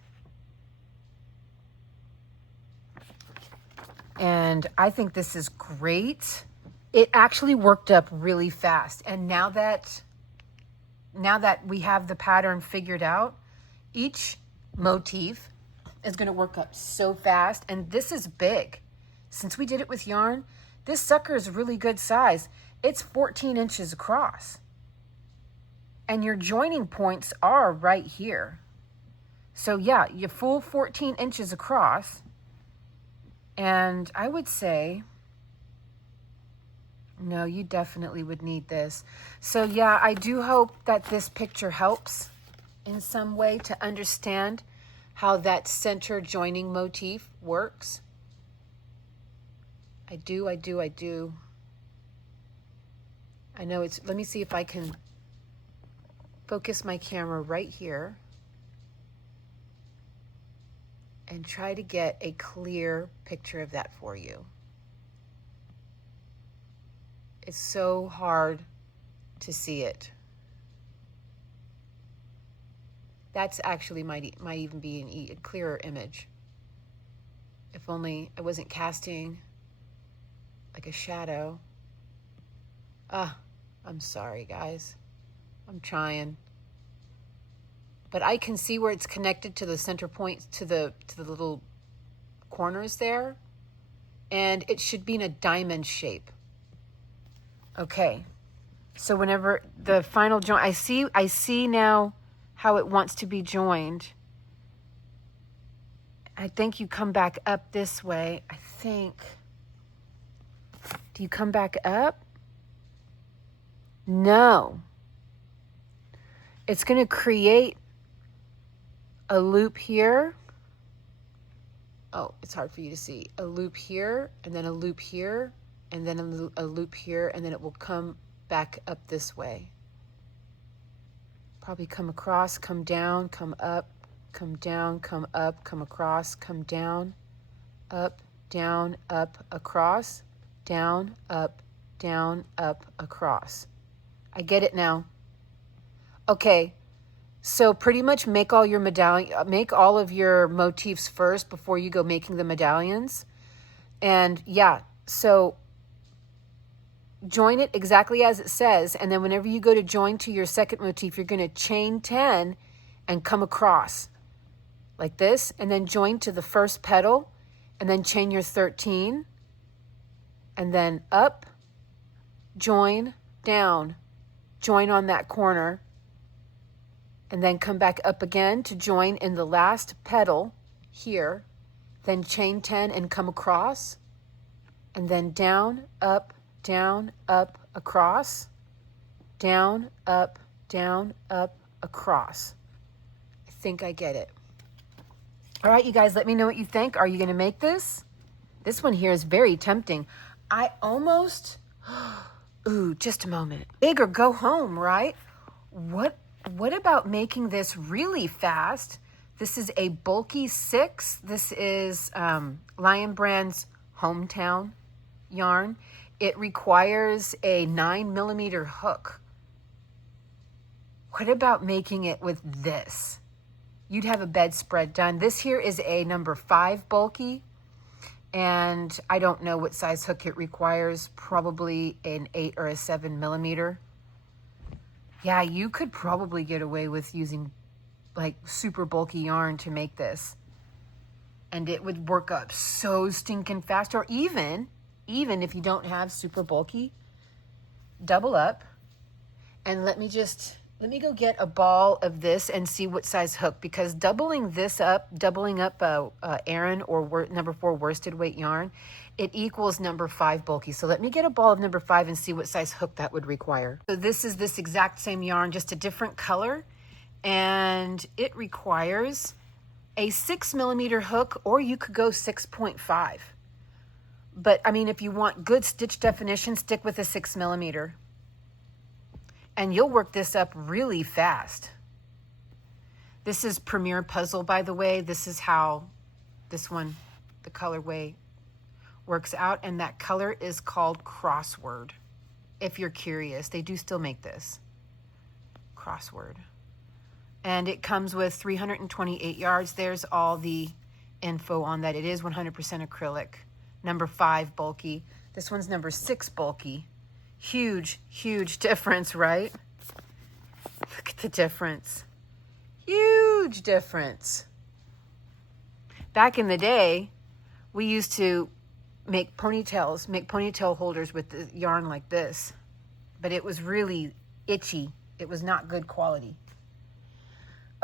And I think this is great. It actually worked up really fast. And now that we have the pattern figured out, each motif is going to work up so fast. And this is big. Since we did it with yarn, this sucker is really good size. It's 14 inches across. And your joining points are right here. So yeah, your full 14 inches across. And I would say, no, you definitely would need this. So yeah, I do hope that this picture helps in some way to understand how that center joining motif works. I do. I know it's, let me see if I can focus my camera right here and try to get a clear picture of that for you. It's so hard to see it. That's actually might even be a clearer image. If only I wasn't casting like a shadow. I'm sorry, guys. I'm trying. But I can see where it's connected to the center point, to the little corners there. And it should be in a diamond shape. Okay. So whenever the final join, I see now how it wants to be joined. I think you come back up this way. I think. Do you come back up? No. It's going to create a loop here. Oh, it's hard for you to see. A loop here, and then a loop here, and then a loop here, and then it will come back up this way. Probably come across, come down, come up, come down, come up, come across, come down, up, across, down, up, across. I get it now. Okay. So pretty much make all your make all of your motifs first before you go making the medallions. And yeah, so join it exactly as it says. And then whenever you go to join to your second motif, you're going to chain 10 and come across like this. And then join to the first petal and then chain your 13. And then up, join, down, join on that corner. And then come back up again to join in the last petal here. Then chain 10 and come across. And then down, up, across. Down, up, across. I think I get it. All right, you guys, let me know what you think. Are you going to make this? This one here is very tempting. I almost, ooh, just a moment. Big or go home, right? What about making this really fast? This is a bulky 6. This is Lion Brand's Hometown yarn. It requires a 9mm hook. What about making it with this? You'd have a bedspread done. This here is a number 5 bulky. And I don't know what size hook it requires. Probably an 8 or a 7mm. Yeah, you could probably get away with using like super bulky yarn to make this. And it would work up so stinking fast. Or even if you don't have super bulky, double up. And let me just Let me go get a ball of this and see what size hook, because doubling up Aran or number 4 worsted weight yarn, it equals number 5 bulky. So let me get a ball of number 5 and see what size hook that would require. So this is this exact same yarn, just a different color, and it requires a 6mm hook, or you could go 6.5. But I mean, if you want good stitch definition, stick with a 6mm. And you'll work this up really fast. This is Premier Puzzle, by the way. This is how this one, the colorway, works out. And that color is called Crossword. If you're curious, they do still make this. Crossword. And it comes with 328 yards. There's all the info on that. It is 100% acrylic. Number 5 bulky. This one's number 6 bulky. Huge, huge difference, right? Look at the difference. Huge difference. Back in the day, we used to make ponytail holders with the yarn like this. But it was really itchy. It was not good quality.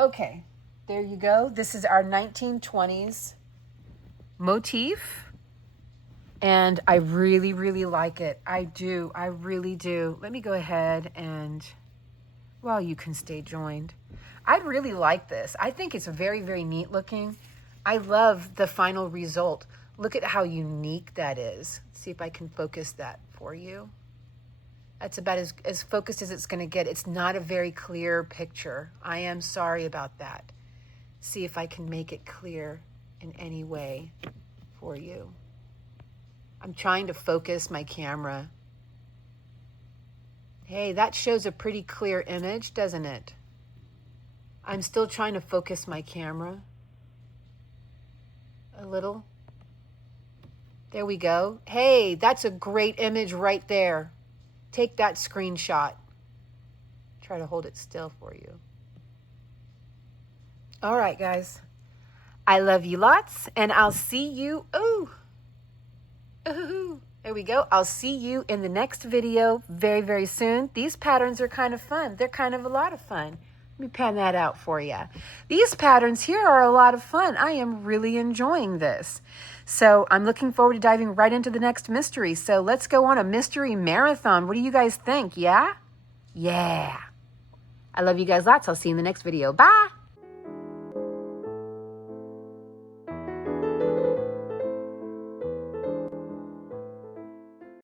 Okay, there you go. This is our 1920s motif. And I really, really like it. I do. I really do. Let me go ahead and, well, you can stay joined. I really like this. I think it's very, very neat looking. I love the final result. Look at how unique that is. Let's see if I can focus that for you. That's about as focused as it's going to get. It's not a very clear picture. I am sorry about that. See if I can make it clear in any way for you. I'm trying to focus my camera. Hey, that shows a pretty clear image, doesn't it? I'm still trying to focus my camera a little. There we go. Hey, that's a great image right there. Take that screenshot. Try to hold it still for you. All right, guys. I love you lots, and I'll see you. Ooh, there we go. I'll see you in the next video very, very soon. These patterns are kind of fun. They're kind of a lot of fun. Let me pan that out for you. These patterns here are a lot of fun. I am really enjoying this. So I'm looking forward to diving right into the next mystery. So let's go on a mystery marathon. What do you guys think? Yeah? Yeah. I love you guys lots. I'll see you in the next video. Bye.